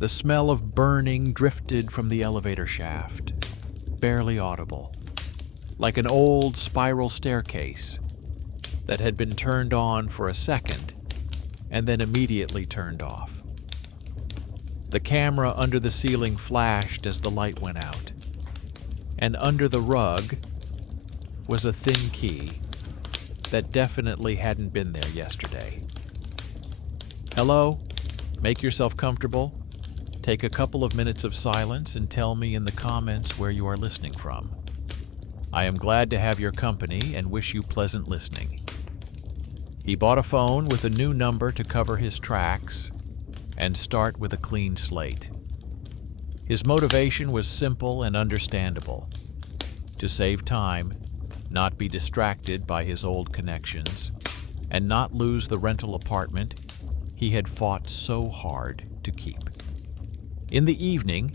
The smell of burning drifted from the elevator shaft, barely audible, like an old spiral staircase that had been turned on for a second and then immediately turned off. The camera under the ceiling flashed as the light went out, and under the rug was a thin key that definitely hadn't been there yesterday. Hello? Make yourself comfortable. Take a couple of minutes of silence and tell me in the comments where you are listening from. I am glad to have your company and wish you pleasant listening. He bought a phone with a new number to cover his tracks and start with a clean slate. His motivation was simple and understandable: to save time, not be distracted by his old connections, and not lose the rental apartment he had fought so hard to keep. In the evening,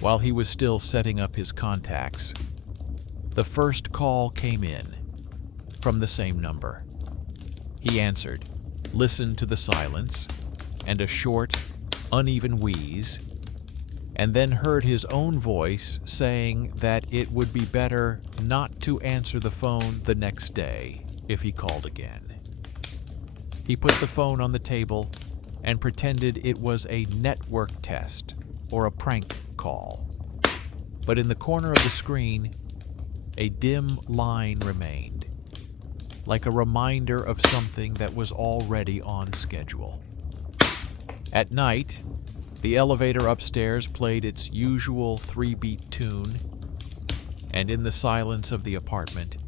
while he was still setting up his contacts, the first call came in from the same number. He answered, listened to the silence and a short, uneven wheeze, and then heard his own voice saying that it would be better not to answer the phone the next day if he called again. He put the phone on the table and pretended it was a network test or a prank call. But in the corner of the screen, a dim line remained, like a reminder of something that was already on schedule. At night, the elevator upstairs played its usual 3-beat tune, and in the silence of the apartment,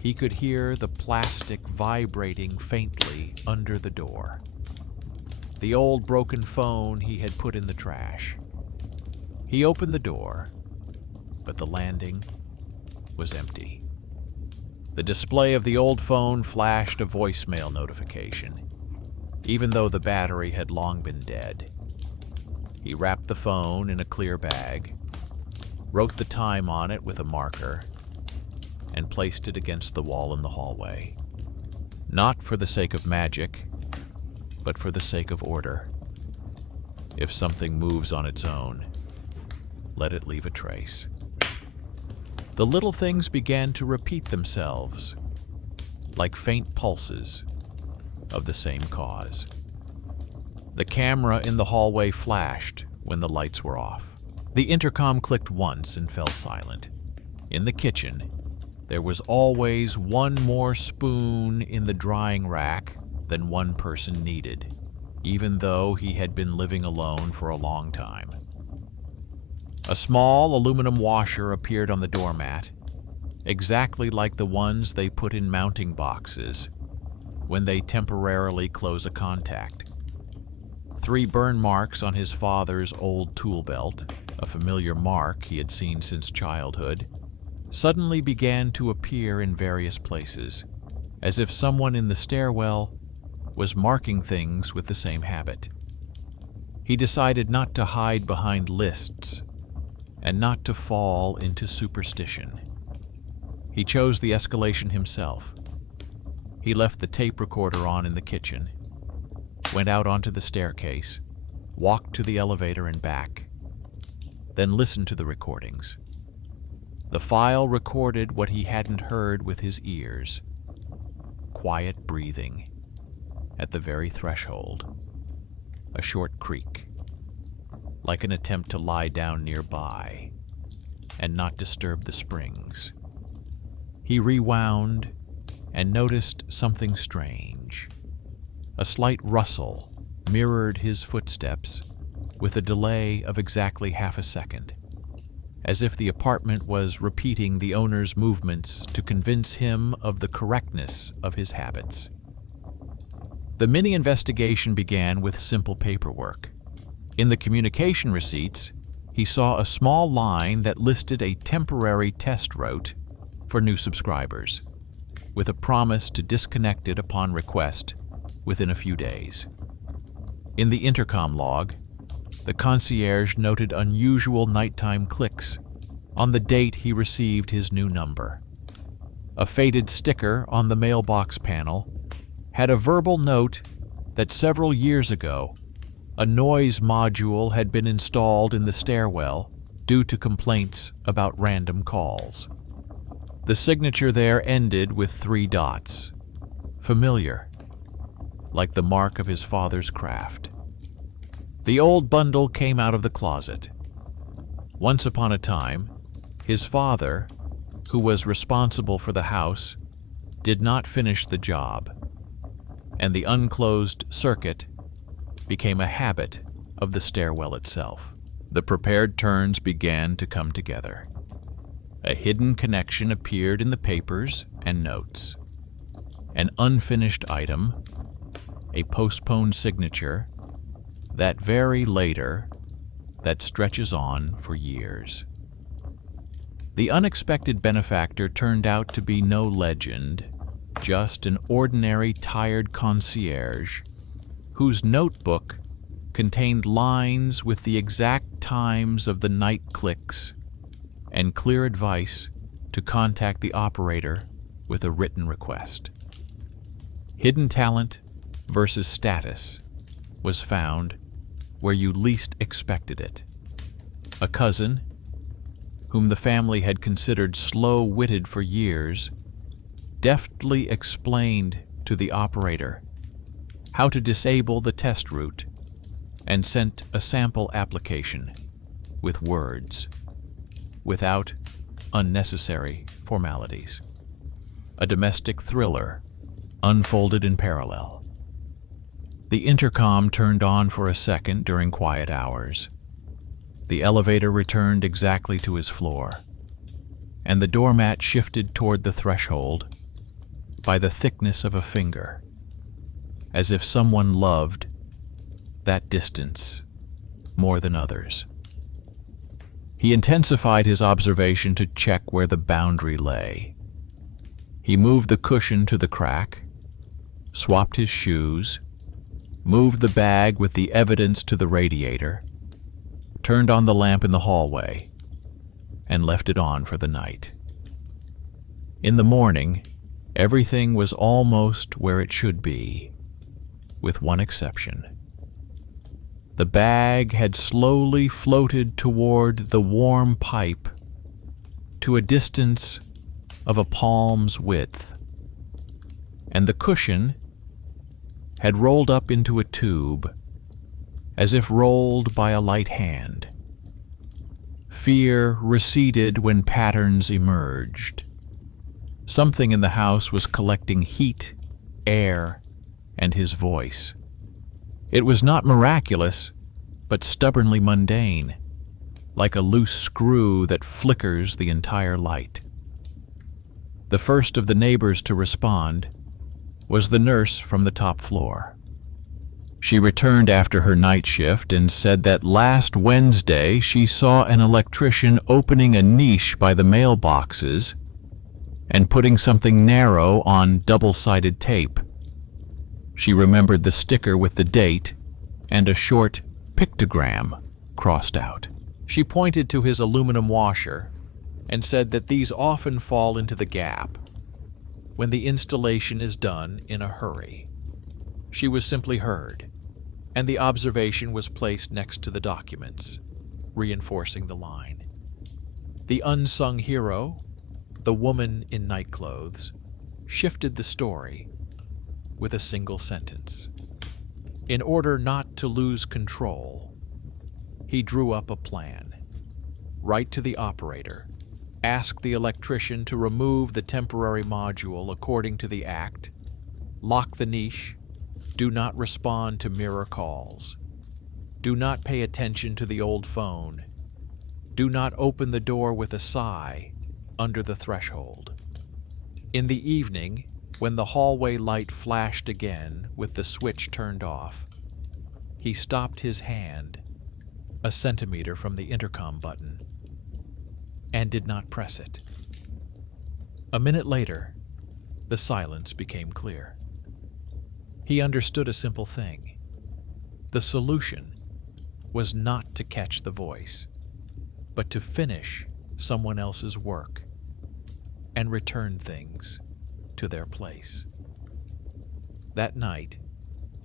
he could hear the plastic vibrating faintly under the door. The old broken phone he had put in the trash. He opened the door, but the landing was empty. The display of the old phone flashed a voicemail notification, even though the battery had long been dead. He wrapped the phone in a clear bag, wrote the time on it with a marker, and placed it against the wall in the hallway. Not for the sake of magic, but for the sake of order. If something moves on its own, let it leave a trace. The little things began to repeat themselves, like faint pulses of the same cause. The camera in the hallway flashed when the lights were off. The intercom clicked once and fell silent. In the kitchen, there was always one more spoon in the drying rack than one person needed, even though he had been living alone for a long time. A small aluminum washer appeared on the doormat, exactly like the ones they put in mounting boxes when they temporarily close a contact. 3 burn marks on his father's old tool belt, a familiar mark he had seen since childhood, suddenly began to appear in various places, as if someone in the stairwell was marking things with the same habit. He decided not to hide behind lists and not to fall into superstition. He chose the escalation himself. He left the tape recorder on in the kitchen, went out onto the staircase, walked to the elevator and back, then listened to the recordings. The file recorded what he hadn't heard with his ears: quiet breathing at the very threshold, a short creak, like an attempt to lie down nearby and not disturb the springs. He rewound and noticed something strange. A slight rustle mirrored his footsteps with a delay of exactly half a second, as if the apartment was repeating the owner's movements to convince him of the correctness of his habits. The mini-investigation began with simple paperwork. In the communication receipts, he saw a small line that listed a temporary test route for new subscribers, with a promise to disconnect it upon request within a few days. In the intercom log, the concierge noted unusual nighttime clicks on the date he received his new number. A faded sticker on the mailbox panel had a verbal note that several years ago A noise module had been installed in the stairwell due to complaints about random calls. The signature there ended with 3 dots, familiar, like the mark of his father's craft. The old bundle came out of the closet. Once upon a time, his father, who was responsible for the house, did not finish the job, and the unclosed circuit became a habit of the stairwell itself. The prepared turns began to come together. A hidden connection appeared in the papers and notes. An unfinished item, a postponed signature, that very later, that stretches on for years. The unexpected benefactor turned out to be no legend, just an ordinary tired concierge whose notebook contained lines with the exact times of the night clicks and clear advice to contact the operator with a written request. Hidden talent versus status was found where you least expected it. A cousin, whom the family had considered slow-witted for years, deftly explained to the operator how to disable the test route and sent a sample application with words, without unnecessary formalities. A domestic thriller unfolded in parallel. The intercom turned on for a second during quiet hours. The elevator returned exactly to his floor, and the doormat shifted toward the threshold by the thickness of a finger, as if someone loved that distance more than others. He intensified his observation to check where the boundary lay. He moved the cushion to the crack, swapped his shoes, moved the bag with the evidence to the radiator, turned on the lamp in the hallway, and left it on for the night. In the morning, everything was almost where it should be, with one exception. The bag had slowly floated toward the warm pipe to a distance of a palm's width, and the cushion had rolled up into a tube, as if rolled by a light hand. Fear receded when patterns emerged. Something in the house was collecting heat, air, and his voice. It was not miraculous, but stubbornly mundane, like a loose screw that flickers the entire light. The first of the neighbors to respond was the nurse from the top floor. She returned after her night shift and said that last Wednesday she saw an electrician opening a niche by the mailboxes and putting something narrow on double-sided tape. She remembered the sticker with the date and a short pictogram crossed out. She pointed to his aluminum washer and said that these often fall into the gap when the installation is done in a hurry. She was simply heard, and the observation was placed next to the documents, reinforcing the line. The unsung hero, the woman in nightclothes, shifted the story with a single sentence. In order not to lose control, he drew up a plan. Write to the operator. Ask the electrician to remove the temporary module according to the act. Lock the niche. Do not respond to mirror calls. Do not pay attention to the old phone. Do not open the door with a sigh under the threshold. In the evening, when the hallway light flashed again with the switch turned off, he stopped his hand a centimeter from the intercom button and did not press it. A minute later, the silence became clear. He understood a simple thing. The solution was not to catch the voice, but to finish someone else's work and return things to their place. That night,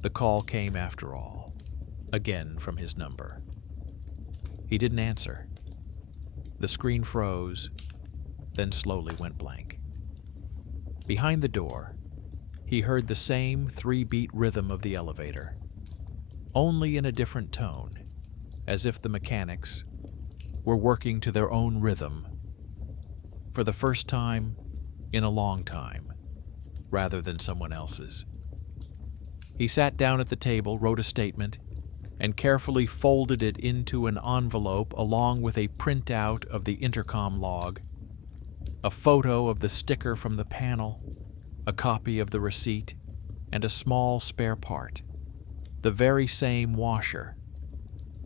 the call came after all. again from his number. He didn't answer. The screen froze, then slowly went blank. Behind the door, he heard the same 3-beat rhythm of the elevator, only in a different tone, as if the mechanics were working to their own rhythm for the first time in a long time, rather than someone else's. He sat down at the table, wrote a statement, and carefully folded it into an envelope along with a printout of the intercom log, a photo of the sticker from the panel, a copy of the receipt, and a small spare part, the very same washer.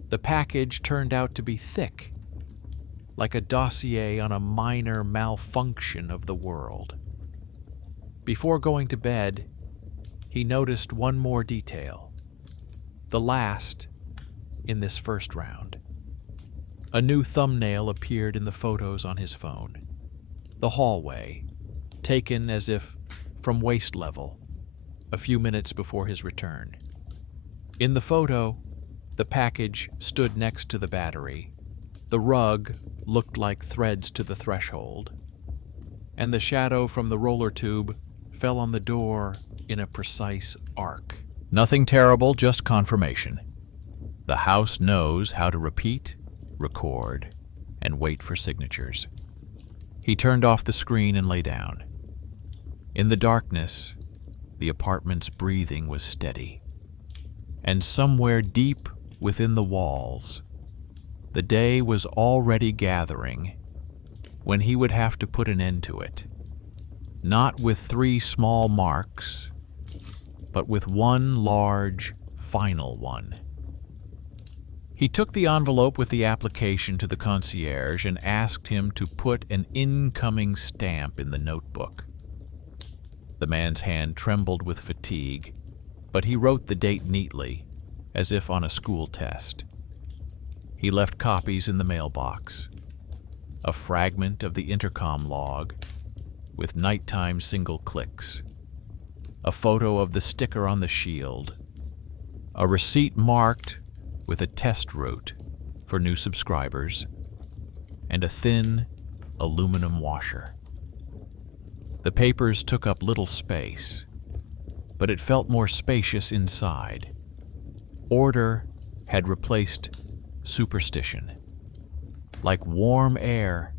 The package turned out to be thick, like a dossier on a minor malfunction of the world. Before going to bed, he noticed one more detail, the last in this first round. A new thumbnail appeared in the photos on his phone. The hallway, taken as if from waist level, a few minutes before his return. In the photo, the package stood next to the battery, the rug looked like threads to the threshold, and the shadow from the roller tube fell on the door in a precise arc. Nothing terrible, just confirmation. The house knows how to repeat, record, and wait for signatures. He turned off the screen and lay down. In the darkness, the apartment's breathing was steady, and somewhere deep within the walls, the day was already gathering when he would have to put an end to it, not with 3 small marks, but with one large, final one. He took the envelope with the application to the concierge and asked him to put an incoming stamp in the notebook. The man's hand trembled with fatigue, but he wrote the date neatly, as if on a school test. He left copies in the mailbox. A fragment of the intercom log, with nighttime single clicks. A photo of the sticker on the shield. A receipt marked with a test route for new subscribers. And a thin aluminum washer. The papers took up little space, but it felt more spacious inside. Order had replaced superstition, like warm air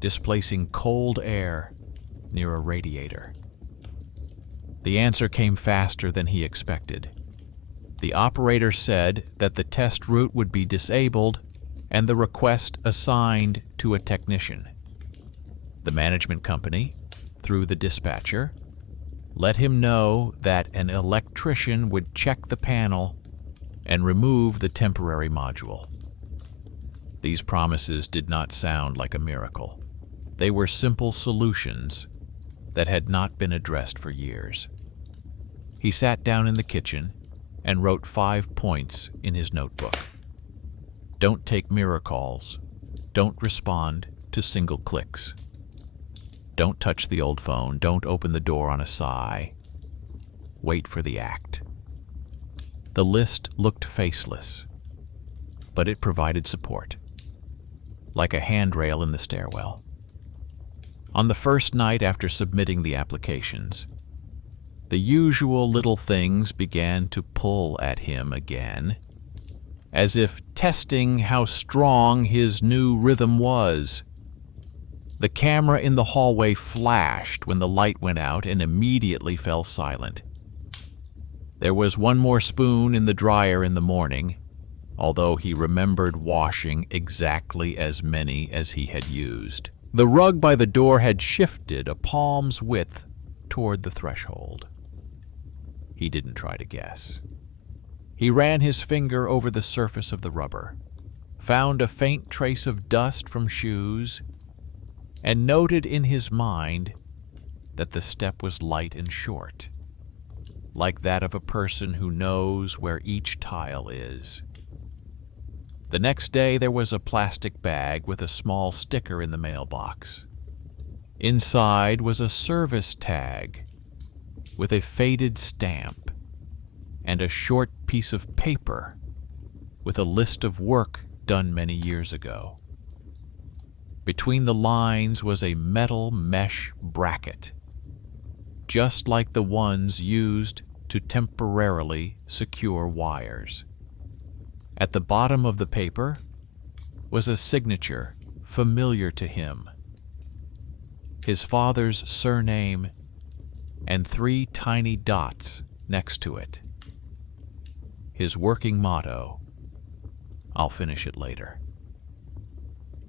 displacing cold air near a radiator. The answer came faster than he expected. The operator said that the test route would be disabled and the request assigned to a technician. The management company, through the dispatcher, let him know that an electrician would check the panel and remove the temporary module. These promises did not sound like a miracle. They were simple solutions that had not been addressed for years. He sat down in the kitchen and wrote 5 points in his notebook. Don't take mirror calls. Don't respond to single clicks. Don't touch the old phone. Don't open the door on a sigh. Wait for the act. The list looked faceless, but it provided support, like a handrail in the stairwell. On the first night after submitting the applications, the usual little things began to pull at him again, as if testing how strong his new rhythm was. The camera in the hallway flashed when the light went out and immediately fell silent. There was one more spoon in the dryer in the morning, although he remembered washing exactly as many as he had used. The rug by the door had shifted a palm's width toward the threshold. He didn't try to guess. He ran his finger over the surface of the rubber, found a faint trace of dust from shoes, and noted in his mind that the step was light and short, like that of a person who knows where each tile is. The next day there was a plastic bag with a small sticker in the mailbox. Inside was a service tag with a faded stamp and a short piece of paper with a list of work done many years ago. Between the lines was a metal mesh bracket, just like the ones used to temporarily secure wires. At the bottom of the paper was a signature familiar to him, his father's surname, and 3 tiny dots next to it. His working motto, "I'll finish it later."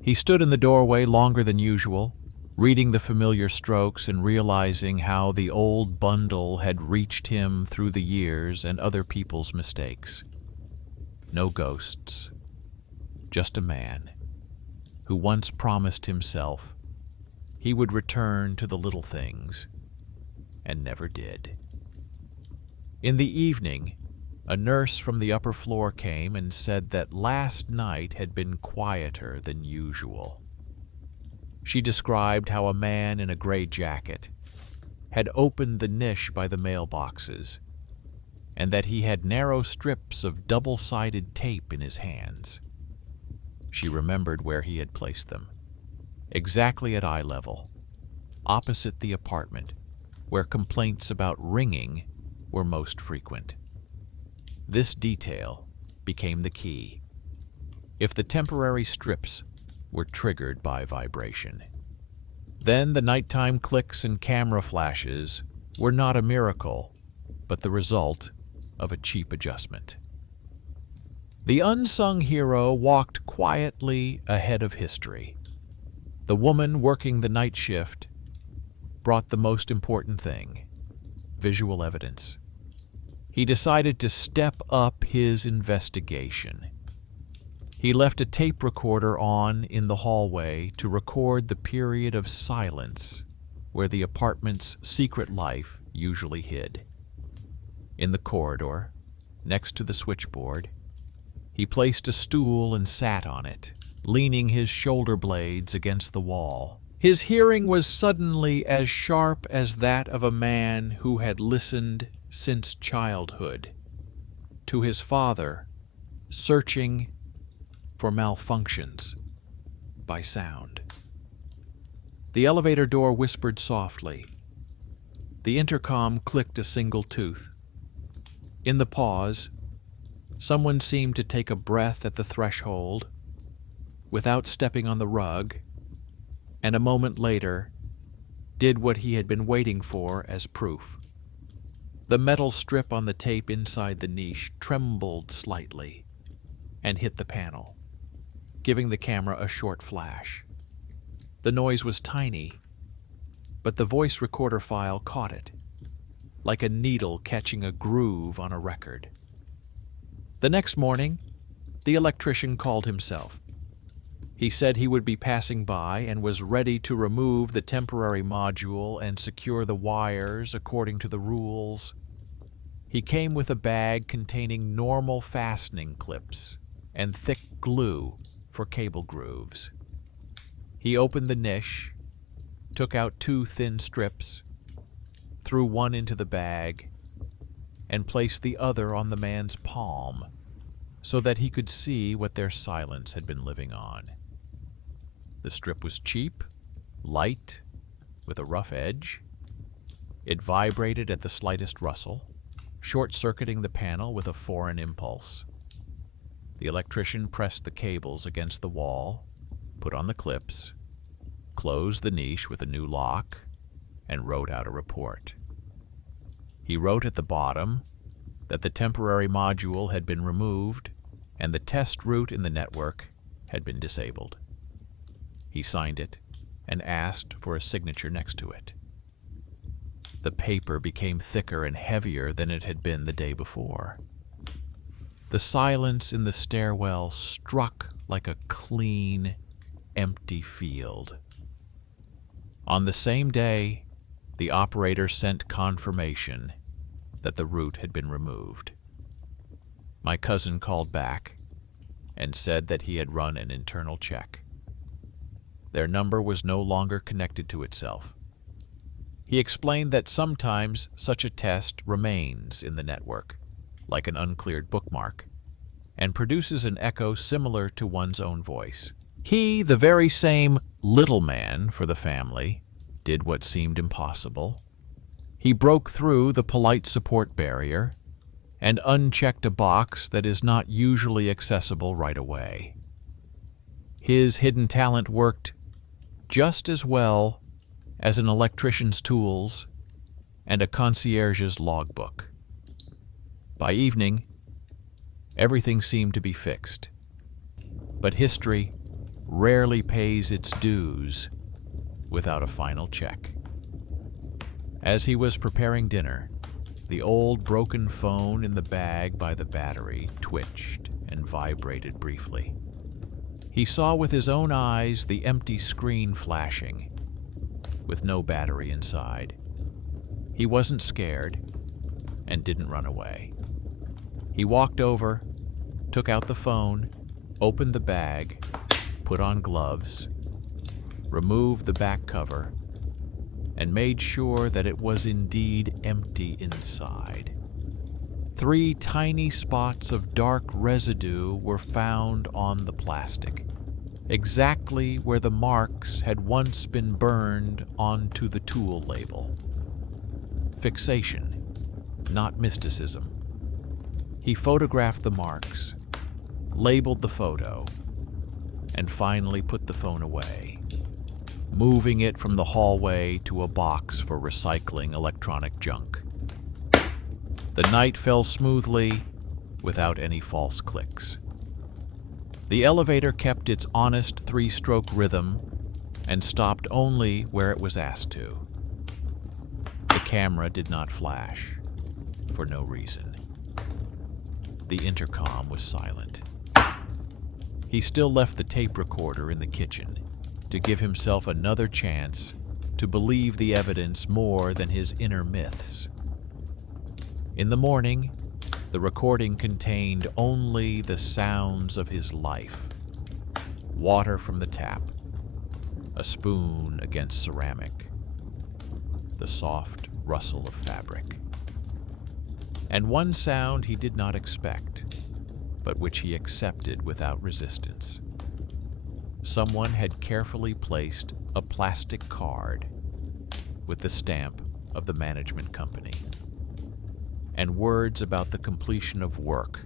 He stood in the doorway longer than usual, reading the familiar strokes and realizing how the old bundle had reached him through the years and other people's mistakes. No ghosts, just a man who once promised himself he would return to the little things and never did. In the evening, a nurse from the upper floor came and said that last night had been quieter than usual. She described how a man in a gray jacket had opened the niche by the mailboxes, and that he had narrow strips of double-sided tape in his hands. She remembered where he had placed them, exactly at eye level, opposite the apartment, where complaints about ringing were most frequent. This detail became the key. If the temporary strips were triggered by vibration, then the nighttime clicks and camera flashes were not a miracle, but the result of a cheap adjustment. The unsung hero walked quietly ahead of history. The woman working the night shift brought the most important thing: visual evidence. He decided to step up his investigation. He left a tape recorder on in the hallway to record the period of silence where the apartment's secret life usually hid. In the corridor, next to the switchboard, he placed a stool and sat on it, leaning his shoulder blades against the wall. His hearing was suddenly as sharp as that of a man who had listened since childhood to his father searching for malfunctions by sound. The elevator door whispered softly. The intercom clicked a single tooth. In the pause, someone seemed to take a breath at the threshold without stepping on the rug, and a moment later did what he had been waiting for as proof. The metal strip on the tape inside the niche trembled slightly and hit the panel, giving the camera a short flash. The noise was tiny, but the voice recorder file caught it, like a needle catching a groove on a record. The next morning, the electrician called himself. He said he would be passing by and was ready to remove the temporary module and secure the wires according to the rules. He came with a bag containing normal fastening clips and thick glue for cable grooves. He opened the niche, took out 2 thin strips, threw one into the bag, and placed the other on the man's palm so that he could see what their silence had been living on. The strip was cheap, light, with a rough edge. It vibrated at the slightest rustle, short-circuiting the panel with a foreign impulse. The electrician pressed the cables against the wall, put on the clips, closed the niche with a new lock, and wrote out a report. He wrote at the bottom that the temporary module had been removed and the test route in the network had been disabled. He signed it and asked for a signature next to it. The paper became thicker and heavier than it had been the day before. The silence in the stairwell struck like a clean, empty field. On the same day, the operator sent confirmation that the route had been removed. My cousin called back and said that he had run an internal check. Their number was no longer connected to itself. He explained that sometimes such a test remains in the network, like an uncleared bookmark, and produces an echo similar to one's own voice. He, the very same little man for the family, did what seemed impossible. He broke through the polite support barrier and unchecked a box that is not usually accessible right away. His hidden talent worked just as well as an electrician's tools and a concierge's logbook. By evening, everything seemed to be fixed. But history rarely pays its dues without a final check. As he was preparing dinner, the old broken phone in the bag by the battery twitched and vibrated briefly. He saw with his own eyes the empty screen flashing, with no battery inside. He wasn't scared and didn't run away. He walked over, took out the phone, opened the bag, put on gloves, removed the back cover, and made sure that it was indeed empty inside. 3 tiny spots of dark residue were found on the plastic, exactly where the marks had once been burned onto the tool label. Fixation, not mysticism. He photographed the marks, labeled the photo, and finally put the phone away, moving it from the hallway to a box for recycling electronic junk. The night fell smoothly, without any false clicks. The elevator kept its honest 3-stroke rhythm and stopped only where it was asked to. The camera did not flash, for no reason. The intercom was silent. He still left the tape recorder in the kitchen to give himself another chance to believe the evidence more than his inner myths. In the morning, the recording contained only the sounds of his life. Water from the tap, a spoon against ceramic, the soft rustle of fabric. And one sound he did not expect, but which he accepted without resistance. Someone had carefully placed a plastic card with the stamp of the management company and words about the completion of work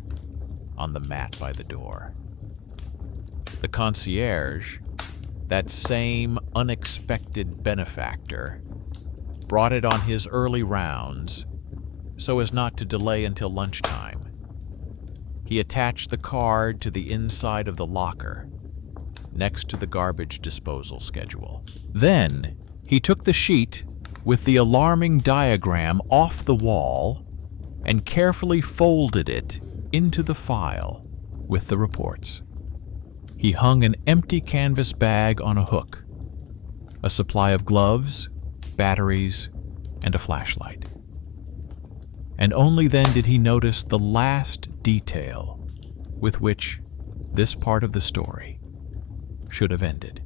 on the mat by the door. The concierge, that same unexpected benefactor, brought it on his early rounds so as not to delay until lunchtime. He attached the card to the inside of the locker, next to the garbage disposal schedule. Then, he took the sheet with the alarming diagram off the wall and carefully folded it into the file with the reports. He hung an empty canvas bag on a hook, a supply of gloves, batteries, and a flashlight. And only then did he notice the last detail with which this part of the story should have ended.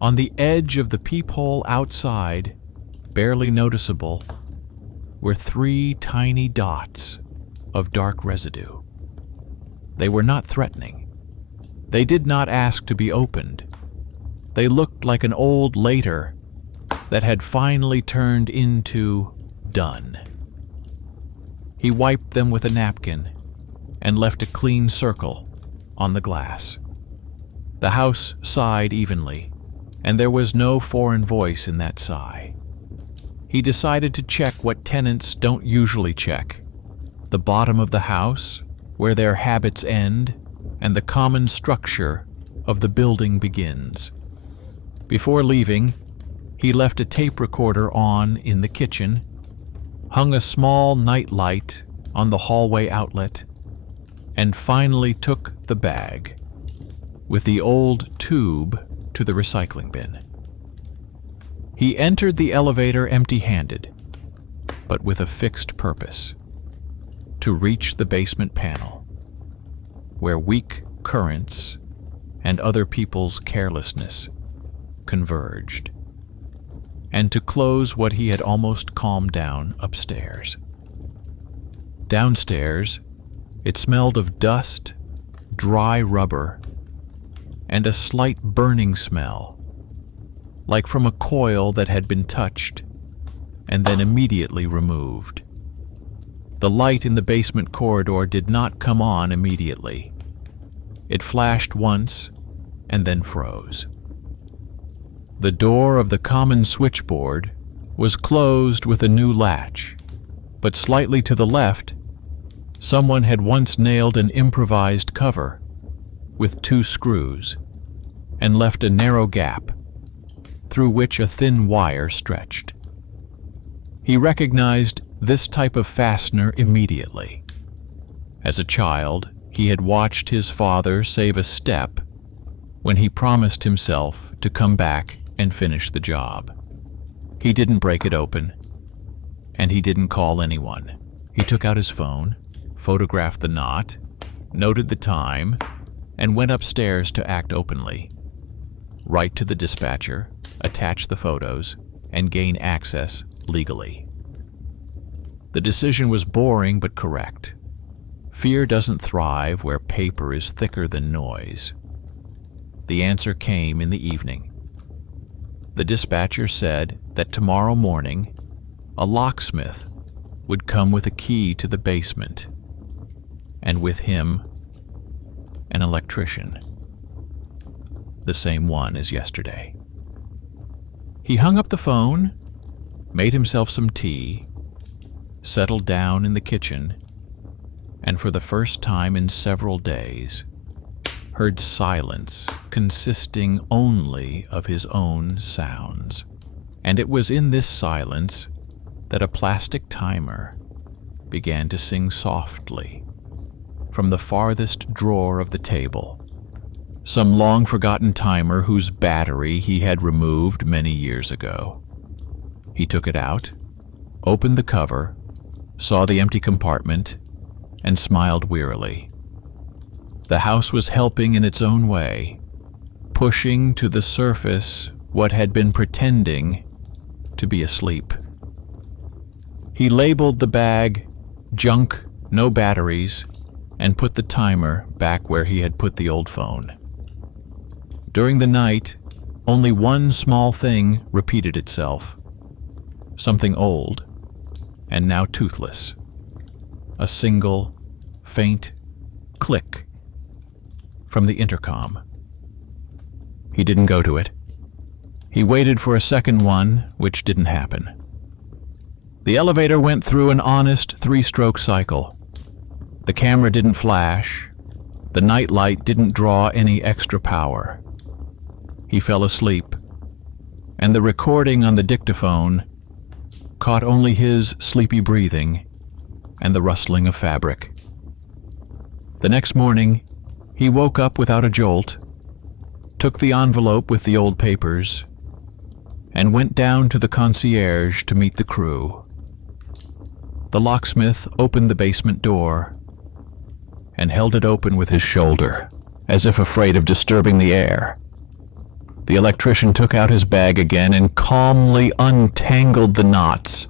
On the edge of the peephole outside, barely noticeable, were 3 tiny dots of dark residue. They were not threatening. They did not ask to be opened. They looked like an old later that had finally turned into done. He wiped them with a napkin and left a clean circle on the glass. The house sighed evenly, and there was no foreign voice in that sigh. He decided to check what tenants don't usually check: the bottom of the house, where their habits end, and the common structure of the building begins. Before leaving, he left a tape recorder on in the kitchen, hung a small night light on the hallway outlet, and finally took the bag with the old tube to the recycling bin. He entered the elevator empty-handed, but with a fixed purpose: to reach the basement panel, where weak currents and other people's carelessness converged, and to close what he had almost calmed down upstairs. Downstairs, It smelled of dust, dry rubber, and a slight burning smell, like from a coil that had been touched and then immediately removed. The light in the basement corridor did not come on immediately. It flashed once and then froze. The door of the common switchboard was closed with a new latch, but slightly to the left, someone had once nailed an improvised cover with 2 screws and left a narrow gap through which a thin wire stretched. He recognized this type of fastener immediately. As a child, he had watched his father save a step when he promised himself to come back and finish the job. He didn't break it open, and he didn't call anyone. He took out his phone, photographed the knot, noted the time, and went upstairs to act openly. Write to the dispatcher, attach the photos, and gain access legally. The decision was boring but correct. Fear doesn't thrive where paper is thicker than noise. The answer came in the evening. The dispatcher said that tomorrow morning, a locksmith would come with a key to the basement, and with him, an electrician, the same one as yesterday. He hung up the phone, made himself some tea, settled down in the kitchen, and for the first time in several days, heard silence consisting only of his own sounds. And it was in this silence that a plastic timer began to sing softly from the farthest drawer of the table, some long-forgotten timer whose battery he had removed many years ago. He took it out, opened the cover, saw the empty compartment, and smiled wearily. The house was helping in its own way, pushing to the surface what had been pretending to be asleep. He labeled the bag "junk, no batteries," and put the timer back where he had put the old phone. During the night, only one small thing repeated itself. Something old, and now toothless. A single, faint click from the intercom. He didn't go to it. He waited for a second one, which didn't happen. The elevator went through an honest 3-stroke cycle. The camera didn't flash. The night light didn't draw any extra power. He fell asleep, and the recording on the dictaphone caught only his sleepy breathing and the rustling of fabric. The next morning, he woke up without a jolt, took the envelope with the old papers, and went down to the concierge to meet the crew. The locksmith opened the basement door and held it open with his shoulder, as if afraid of disturbing the air. The electrician took out his bag again and calmly untangled the knots,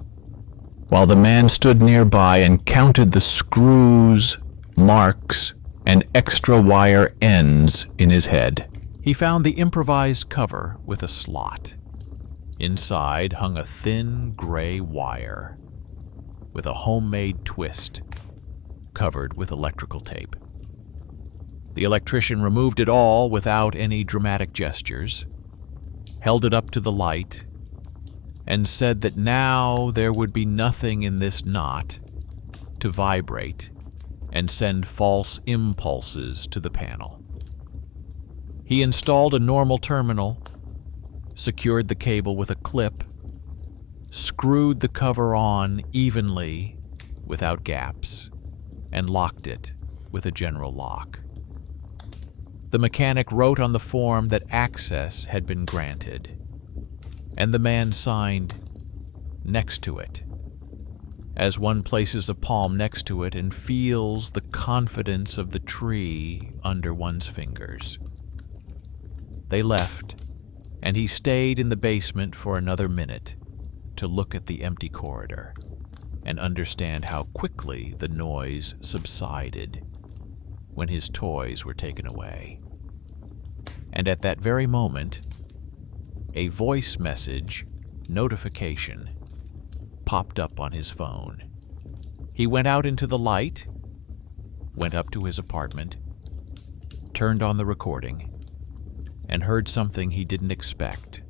while the man stood nearby and counted the screws, marks, and extra wire ends in his head. He found the improvised cover with a slot. Inside hung a thin gray wire with a homemade twist covered with electrical tape. The electrician removed it all without any dramatic gestures, held it up to the light, and said that now there would be nothing in this knot to vibrate and send false impulses to the panel. He installed a normal terminal, secured the cable with a clip, screwed the cover on evenly without gaps, and locked it with a general lock. The mechanic wrote on the form that access had been granted, and the man signed next to it, as one places a palm next to it and feels the confidence of the tree under one's fingers. They left, and he stayed in the basement for another minute to look at the empty corridor. and understand how quickly the noise subsided when his toys were taken away. And at that very moment, a voice message notification popped up on his phone. He went out into the light, went up to his apartment, turned on the recording, and heard something he didn't expect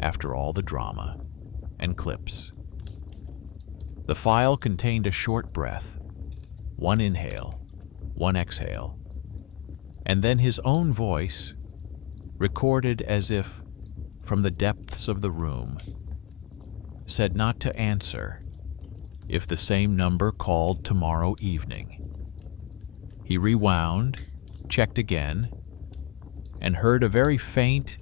after all the drama and clips. The file contained a short breath, one inhale, one exhale, and then his own voice, recorded as if from the depths of the room, said not to answer if the same number called tomorrow evening. He rewound, checked again, and heard a very faint,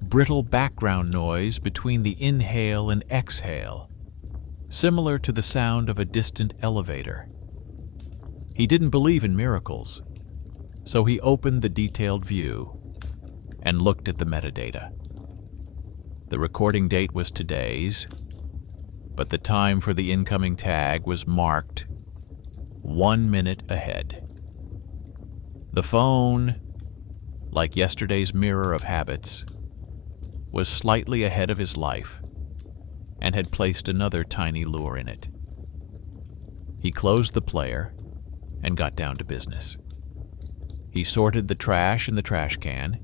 brittle background noise between the inhale and exhale, similar to the sound of a distant elevator. He didn't believe in miracles, so he opened the detailed view and looked at the metadata. The recording date was today's, but the time for the incoming tag was marked 1 minute ahead. The phone, like yesterday's mirror of habits, was slightly ahead of his life and had placed another tiny lure in it. He closed the player and got down to business. He sorted the trash in the trash can,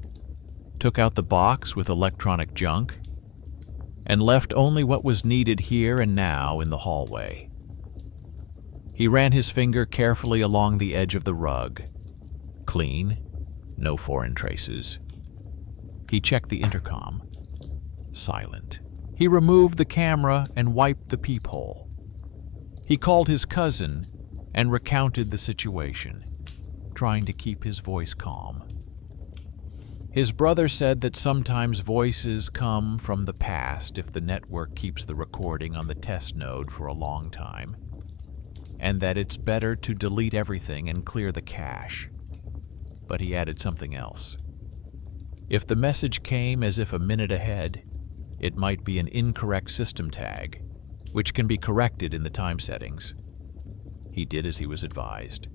took out the box with electronic junk, and left only what was needed here and now in the hallway. He ran his finger carefully along the edge of the rug. Clean, no foreign traces. He checked the intercom. Silent. He removed the camera and wiped the peephole. He called his cousin and recounted the situation, trying to keep his voice calm. His brother said that sometimes voices come from the past if the network keeps the recording on the test node for a long time, and that it's better to delete everything and clear the cache. But he added something else. If the message came as if a minute ahead, it might be an incorrect system tag, which can be corrected in the time settings. He did as he was advised,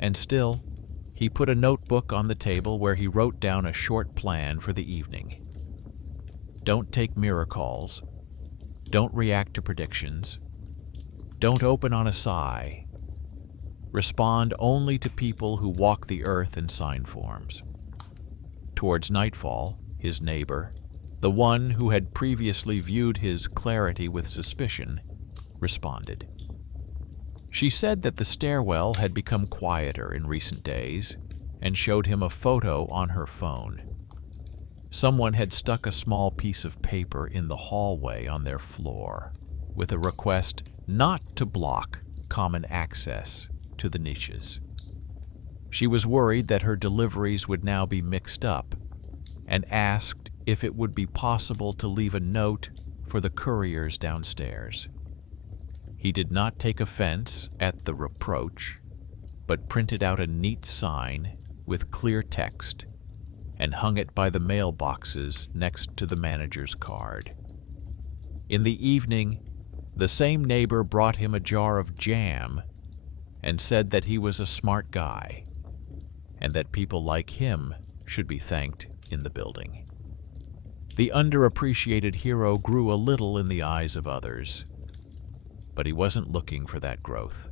and still, he put a notebook on the table where he wrote down a short plan for the evening. Don't take mirror calls. Don't react to predictions. Don't open on a sigh. Respond only to people who walk the earth in sign forms. Towards nightfall, his neighbor, the one who had previously viewed his clarity with suspicion, responded. She said that the stairwell had become quieter in recent days and showed him a photo on her phone. Someone had stuck a small piece of paper in the hallway on their floor with a request not to block common access to the niches. She was worried that her deliveries would now be mixed up and asked if it would be possible to leave a note for the couriers downstairs. He did not take offense at the reproach, but printed out a neat sign with clear text and hung it by the mailboxes next to the manager's card. In the evening, the same neighbor brought him a jar of jam and said that he was a smart guy and that people like him should be thanked in the building. The underappreciated hero grew a little in the eyes of others, but he wasn't looking for that growth.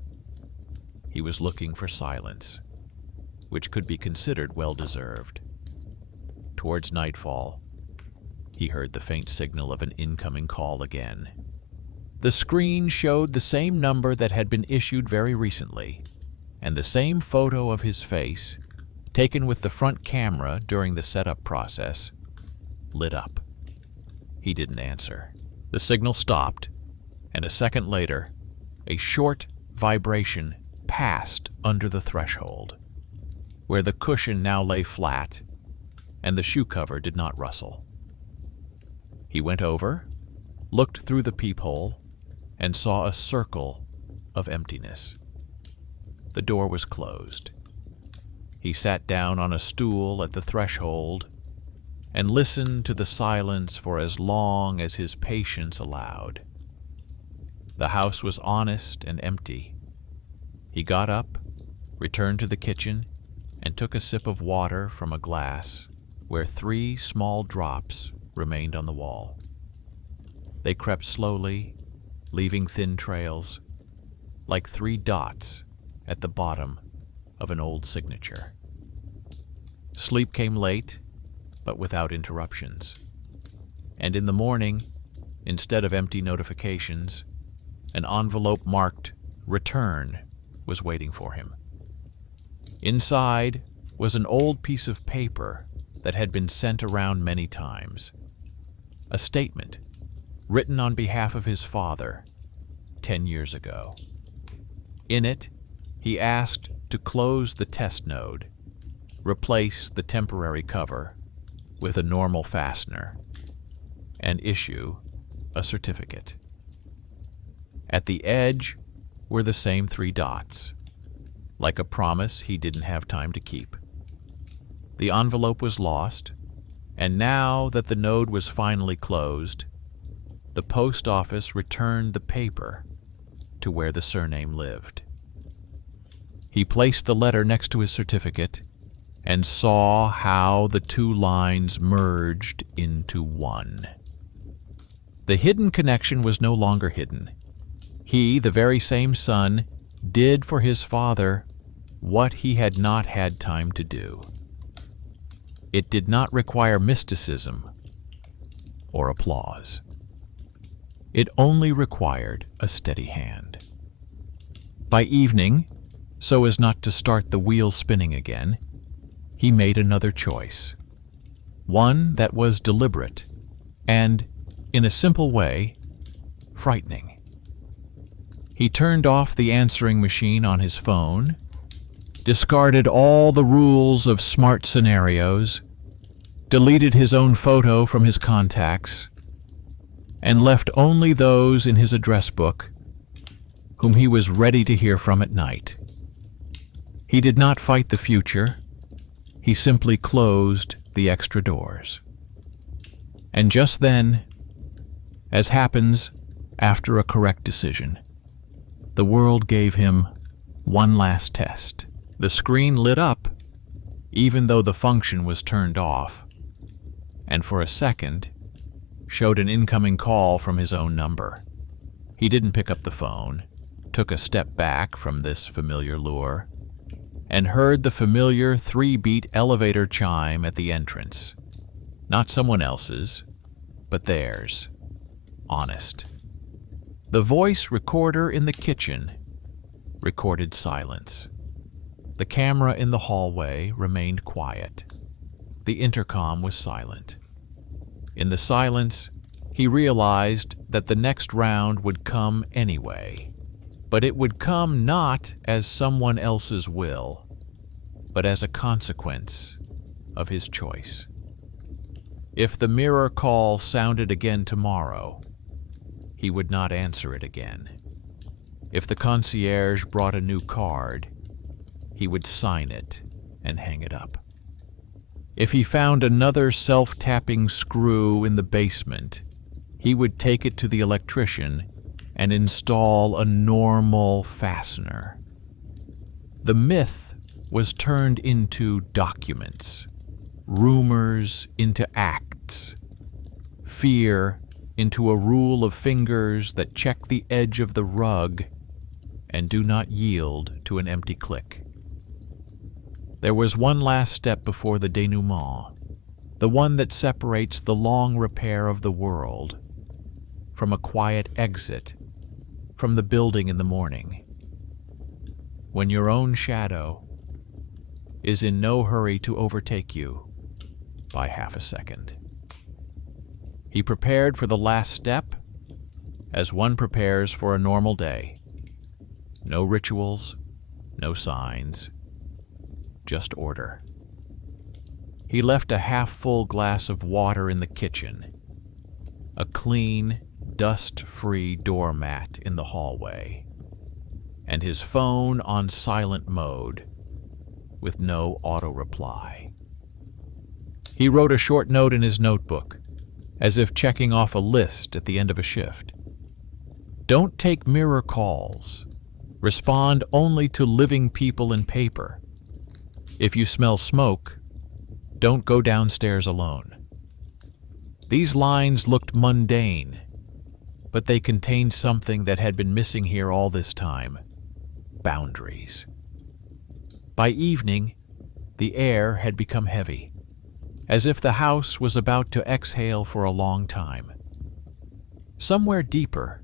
He was looking for silence, which could be considered well-deserved. Towards nightfall, he heard the faint signal of an incoming call again. The screen showed the same number that had been issued very recently, and the same photo of his face, taken with the front camera during the setup process, lit up. He didn't answer. The signal stopped, and a second later, a short vibration passed under the threshold, where the cushion now lay flat and the shoe cover did not rustle. He went over, looked through the peephole, and saw a circle of emptiness. The door was closed. He sat down on a stool at the threshold and listened to the silence for as long as his patience allowed. The house was honest and empty. He got up, returned to the kitchen, and took a sip of water from a glass where 3 small drops remained on the wall. They crept slowly, leaving thin trails, like 3 dots at the bottom of an old signature. Sleep came late, but without interruptions. And in the morning, instead of empty notifications, an envelope marked "Return" was waiting for him. Inside was an old piece of paper that had been sent around many times. A statement written on behalf of his father 10 years ago. In it, he asked to close the test node, replace the temporary cover with a normal fastener, and issue a certificate. At the edge were the same 3 dots, like a promise he didn't have time to keep. The envelope was lost, and now that the node was finally closed, the post office returned the paper to where the surname lived. He placed the letter next to his certificate and saw how the 2 lines merged into one. The hidden connection was no longer hidden. He, the very same son, did for his father what he had not had time to do. It did not require mysticism or applause. It only required a steady hand. By evening, so as not to start the wheel spinning again, he made another choice. One that was deliberate and, in a simple way, frightening. He turned off the answering machine on his phone, discarded all the rules of smart scenarios, deleted his own photo from his contacts, and left only those in his address book whom he was ready to hear from at night. He did not fight the future. He simply closed the extra doors. And just then, as happens after a correct decision, the world gave him one last test. The screen lit up, even though the function was turned off, and for a second showed an incoming call from his own number. He didn't pick up the phone, took a step back from this familiar lure, and heard the familiar 3-beat elevator chime at the entrance. Not someone else's, but theirs. Honest. The voice recorder in the kitchen recorded silence. The camera in the hallway remained quiet. The intercom was silent. In the silence, he realized that the next round would come anyway. But it would come not as someone else's will, but as a consequence of his choice. If the mirror call sounded again tomorrow, he would not answer it again. If the concierge brought a new card, he would sign it and hang it up. If he found another self-tapping screw in the basement, he would take it to the electrician and install a normal fastener. The myth was turned into documents, rumors into acts, fear into a rule of fingers that check the edge of the rug and do not yield to an empty click. There was one last step before the denouement, the one that separates the long repair of the world from a quiet exit from the building in the morning, when your own shadow is in no hurry to overtake you by half a second. He prepared for the last step as one prepares for a normal day. No rituals, no signs, just order. He left a half-full glass of water in the kitchen, a clean, dust-free doormat in the hallway, and his phone on silent mode with no auto-reply. He wrote a short note in his notebook, as if checking off a list at the end of a shift. Don't take mirror calls. Respond only to living people in paper. If you smell smoke, don't go downstairs alone. These lines looked mundane, but they contained something that had been missing here all this time: boundaries. By evening, the air had become heavy, as if the house was about to exhale for a long time. Somewhere deeper,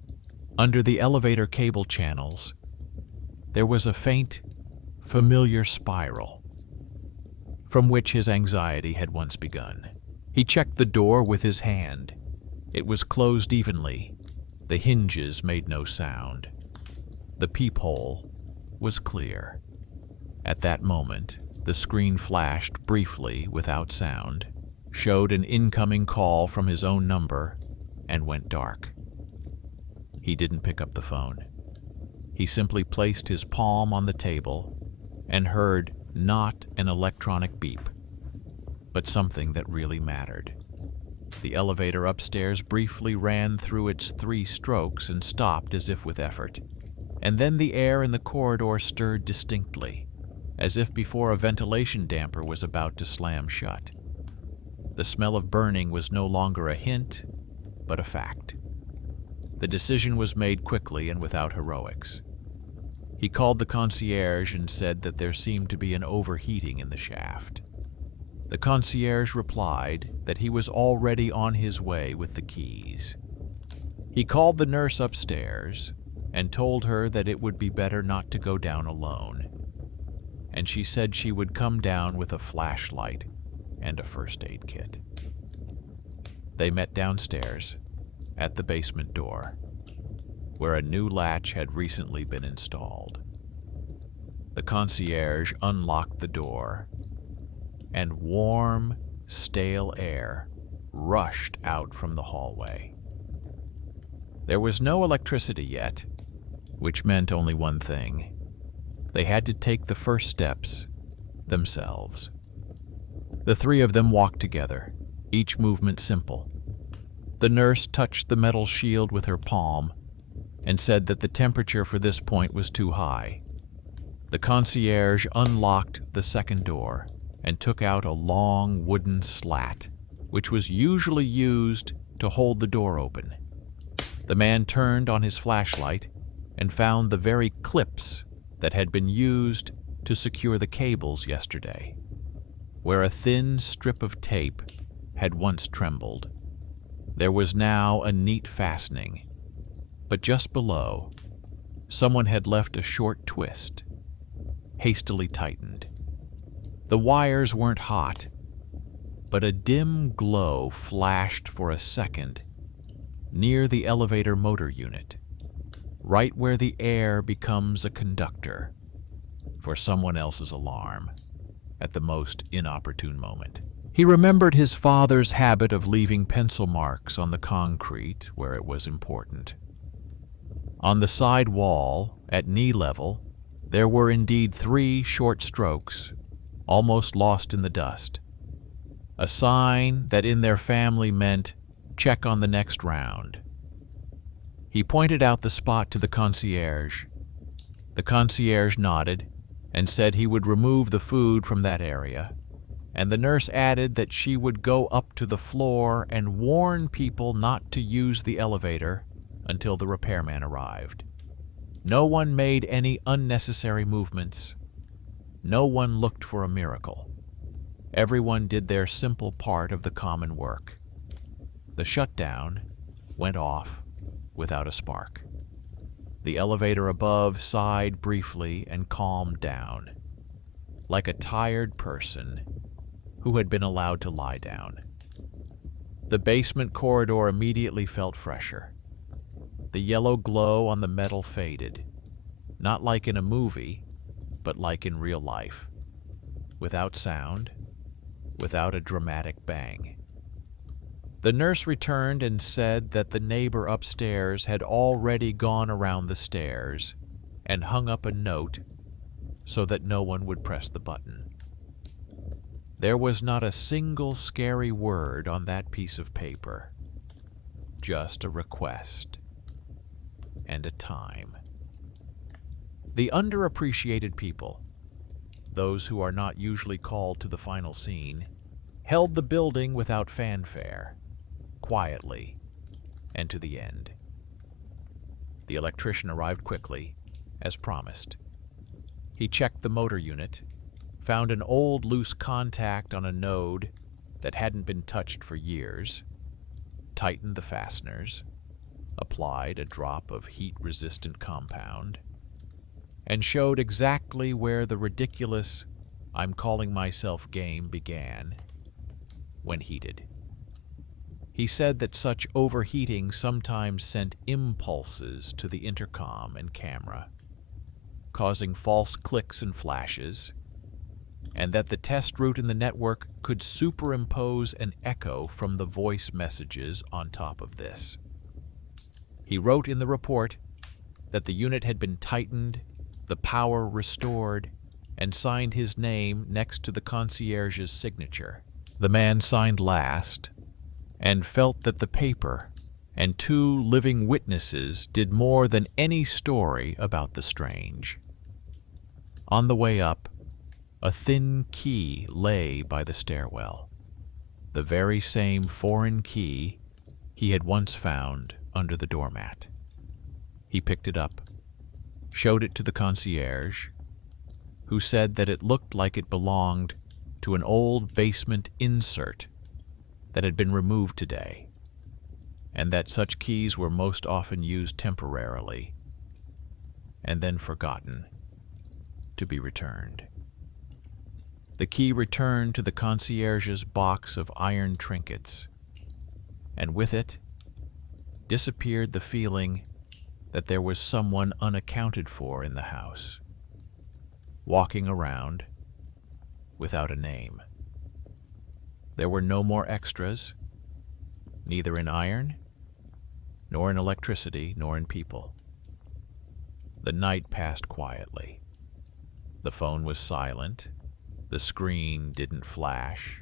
under the elevator cable channels, there was a faint, familiar spiral, from which his anxiety had once begun. He checked the door with his hand. It was closed evenly. The hinges made no sound. The peephole was clear. At that moment, the screen flashed briefly without sound, showed an incoming call from his own number, and went dark. He didn't pick up the phone. He simply placed his palm on the table and heard not an electronic beep, but something that really mattered. The elevator upstairs briefly ran through its 3 strokes and stopped as if with effort, and then the air in the corridor stirred distinctly, as if before a ventilation damper was about to slam shut. The smell of burning was no longer a hint, but a fact. The decision was made quickly and without heroics. He called the concierge and said that there seemed to be an overheating in the shaft. The concierge replied that he was already on his way with the keys. He called the nurse upstairs and told her that it would be better not to go down alone, and she said she would come down with a flashlight and a first aid kit. They met downstairs at the basement door, where a new latch had recently been installed. The concierge unlocked the door, and warm, stale air rushed out from the hallway. There was no electricity yet, which meant only one thing. They had to take the first steps themselves. The 3 of them walked together, each movement simple. The nurse touched the metal shield with her palm and said that the temperature for this point was too high. The concierge unlocked the second door and took out a long wooden slat, which was usually used to hold the door open. The man turned on his flashlight and found the very clips that had been used to secure the cables yesterday, where a thin strip of tape had once trembled. There was now a neat fastening, but just below, someone had left a short twist, hastily tightened. The wires weren't hot, but a dim glow flashed for a second near the elevator motor unit, right where the air becomes a conductor for someone else's alarm at the most inopportune moment. He remembered his father's habit of leaving pencil marks on the concrete where it was important. On the side wall, at knee level, there were indeed 3 short strokes, almost lost in the dust. A sign that in their family meant, check on the next round. He pointed out the spot to the concierge. The concierge nodded and said he would remove the food from that area, and the nurse added that she would go up to the floor and warn people not to use the elevator until the repairman arrived. No one made any unnecessary movements. No one looked for a miracle. Everyone did their simple part of the common work. The shutdown went off without a spark. The elevator above sighed briefly and calmed down, like a tired person who had been allowed to lie down. The basement corridor immediately felt fresher. The yellow glow on the metal faded, not like in a movie, but like in real life, without sound, without a dramatic bang. The nurse returned and said that the neighbor upstairs had already gone around the stairs and hung up a note so that no one would press the button. There was not a single scary word on that piece of paper, just a request. and a time. The underappreciated people, those who are not usually called to the final scene, held the building without fanfare, quietly, and to the end. The electrician arrived quickly, as promised. He checked the motor unit, found an old loose contact on a node that hadn't been touched for years, tightened the fasteners, applied a drop of heat-resistant compound, and showed exactly where the ridiculous "I'm calling myself" game began when heated. He said that such overheating sometimes sent impulses to the intercom and camera, causing false clicks and flashes, and that the test route in the network could superimpose an echo from the voice messages on top of this. He wrote in the report that the unit had been tightened, the power restored, and signed his name next to the concierge's signature. The man signed last, and felt that the paper and 2 living witnesses did more than any story about the strange. On the way up, a thin key lay by the stairwell, the very same foreign key he had once found under the doormat. He picked it up, showed it to the concierge, who said that it looked like it belonged to an old basement insert that had been removed today, and that such keys were most often used temporarily and then forgotten to be returned. The key returned to the concierge's box of iron trinkets, and with it disappeared the feeling that there was someone unaccounted for in the house, walking around without a name. There were no more extras, neither in iron, nor in electricity, nor in people. The night passed quietly. The phone was silent, the screen didn't flash,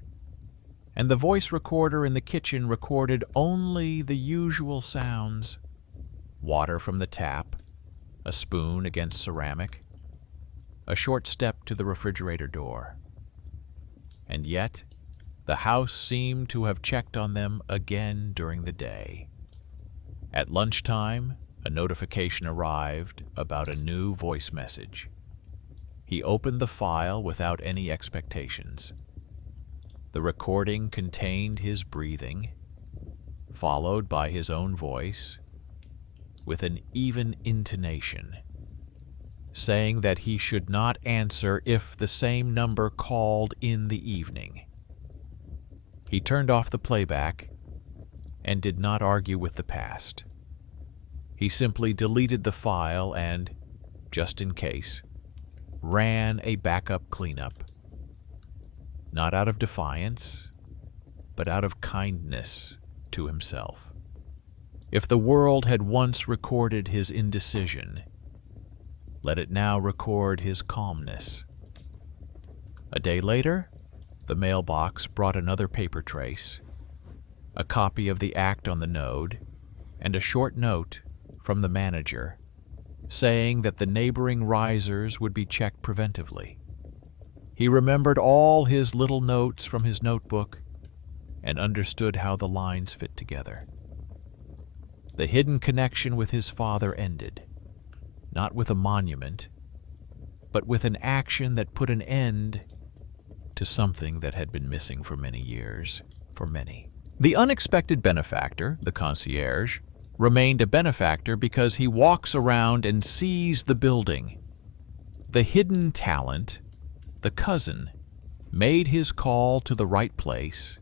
and the voice recorder in the kitchen recorded only the usual sounds: water from the tap, a spoon against ceramic, a short step to the refrigerator door. And yet, the house seemed to have checked on them again during the day. At lunchtime, a notification arrived about a new voice message. He opened the file without any expectations. The recording contained his breathing, followed by his own voice, with an even intonation, saying that he should not answer if the same number called in the evening. He turned off the playback and did not argue with the past. He simply deleted the file and, just in case, ran a backup cleanup. Not out of defiance, but out of kindness to himself. If the world had once recorded his indecision, let it now record his calmness. A day later, the mailbox brought another paper trace, a copy of the act on the node, and a short note from the manager saying that the neighboring risers would be checked preventively. He remembered all his little notes from his notebook and understood how the lines fit together. The hidden connection with his father ended, not with a monument, but with an action that put an end to something that had been missing for many years, for many. The unexpected benefactor, the concierge, remained a benefactor because he walks around and sees the building. The hidden talent, the cousin, made his call to the right place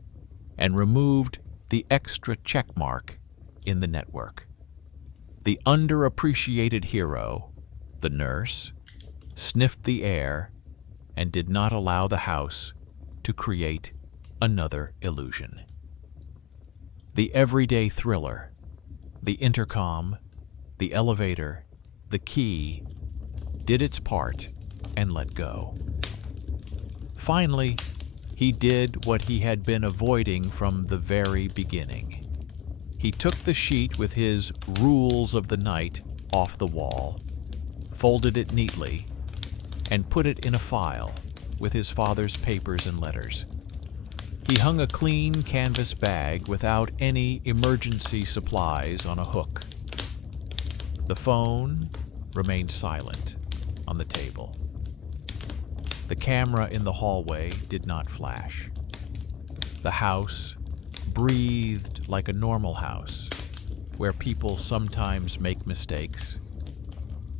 and removed the extra check mark in the network. The underappreciated hero, the nurse, sniffed the air and did not allow the house to create another illusion. The everyday thriller, the intercom, the elevator, the key, did its part and let go. Finally, he did what he had been avoiding from the very beginning. He took the sheet with his rules of the night off the wall, folded it neatly, and put it in a file with his father's papers and letters. He hung a clean canvas bag without any emergency supplies on a hook. The phone remained silent on the table. The camera in the hallway did not flash. The house breathed like a normal house, where people sometimes make mistakes,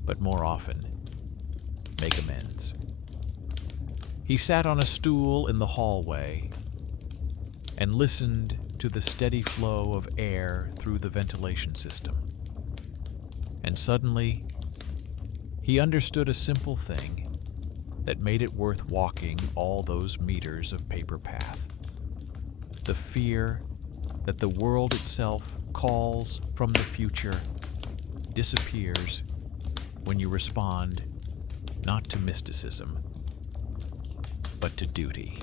but more often make amends. He sat on a stool in the hallway and listened to the steady flow of air through the ventilation system. And suddenly, he understood a simple thing that made it worth walking all those meters of paper path. The fear that the world itself calls from the future disappears when you respond not to mysticism, but to duty.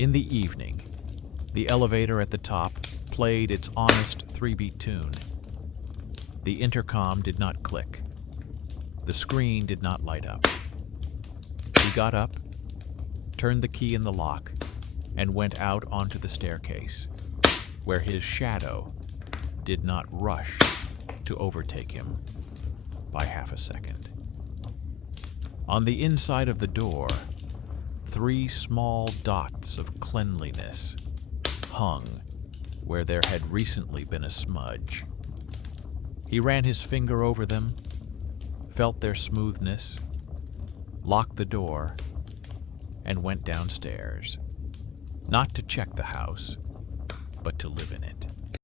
In the evening, the elevator at the top played its honest 3-beat tune. The intercom did not click. The screen did not light up. He got up, turned the key in the lock, and went out onto the staircase, where his shadow did not rush to overtake him by half a second. On the inside of the door, 3 small dots of cleanliness hung where there had recently been a smudge. He ran his finger over them, felt their smoothness, locked the door, and went downstairs, not to check the house, but to live in it.